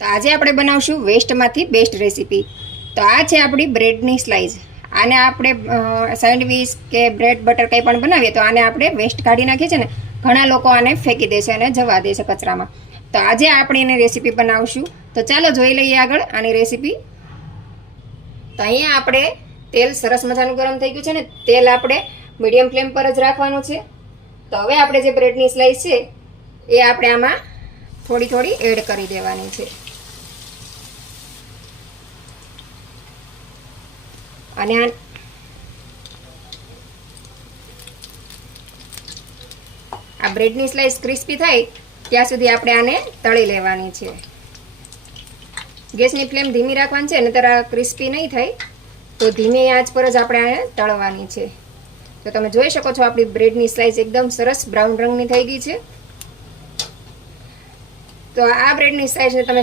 તો આજે આપણે બનાવશું વેસ્ટમાંથી બેસ્ટ રેસીપી. તો આ છે આપણી બ્રેડની સ્લાઇસ. આને આપણે સેન્ડવીચ કે બ્રેડ બટર કંઈ પણ બનાવીએ તો આને આપણે વેસ્ટ કાઢી નાખીએ છીએ ને, ઘણા લોકો આને ફેંકી દે છે અને જવા દે છે કચરામાં. તો આજે આપણે એની રેસીપી બનાવશું. તો ચાલો જોઈ લઈએ આગળ આની રેસીપી. તો અહીંયા આપણે તેલ સરસ મજાનું ગરમ થઈ ગયું છે ને, તેલ આપણે મીડિયમ ફ્લેમ પર જ રાખવાનું છે. તો હવે આપણે જે બ્રેડની સ્લાઇસ છે એ આપણે આમાં થોડી થોડી એડ કરી દેવાની છે. અને આ બ્રેડની સ્લાઇસ ક્રિસ્પી થાય ત્યાં સુધી આપણે આને તળી લેવાની છે. ગેસની ફ્લેમ ધીમી રાખવાની છે, નહીંતર આ ક્રિસ્પી નહીં થાય. તો ધીમી આંચ પર જ આપણે આને તળવાની છે. તો તમે જોઈ શકો છો આપણી બ્રેડની સ્લાઇસ એકદમ સરસ બ્રાઉન રંગની થઈ ગઈ છે. તો આ બ્રેડની સ્લાઇસને તમે